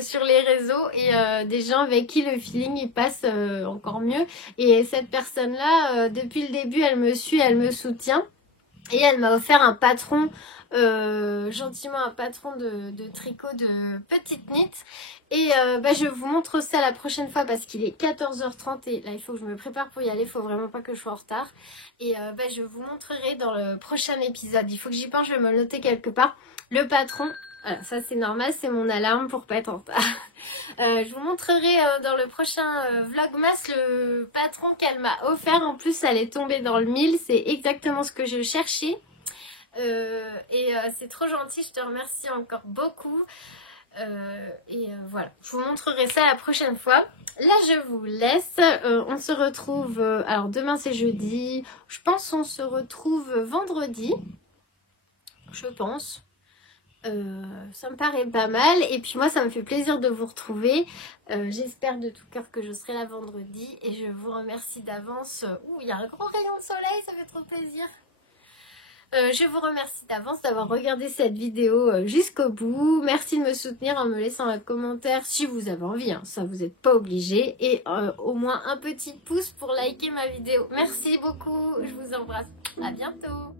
sur les réseaux. Et des gens avec qui le feeling, il passe encore mieux. Et cette personne-là, depuis le début, elle me suit, elle me soutient. Et elle m'a offert un patron, gentiment un patron de tricot de petite knit. Et je vous montre ça la prochaine fois parce qu'il est 14h30 et là il faut que je me prépare pour y aller, il faut vraiment pas que je sois en retard. Et je vous montrerai dans le prochain épisode, il faut que j'y pense, je vais me le noter quelque part. Le patron, voilà, ça c'est normal, c'est mon alarme pour pas être en retard. Je vous montrerai dans le prochain vlogmas le patron qu'elle m'a offert. En plus elle est tombée dans le mille, c'est exactement ce que je cherchais. C'est trop gentil, je te remercie encore beaucoup. Voilà, je vous montrerai ça la prochaine fois. Là, je vous laisse. On se retrouve... alors, demain, c'est jeudi. Je pense qu'on se retrouve vendredi. Je pense. Ça me paraît pas mal. Et puis moi, ça me fait plaisir de vous retrouver. J'espère de tout cœur que je serai là vendredi. Et je vous remercie d'avance. Ouh, il y a un grand rayon de soleil, ça fait trop plaisir. Je vous remercie d'avance d'avoir regardé cette vidéo jusqu'au bout. Merci de me soutenir en me laissant un commentaire si vous avez envie. Hein. Ça, vous n'êtes pas obligé. Et au moins un petit pouce pour liker ma vidéo. Merci beaucoup. Je vous embrasse. À bientôt.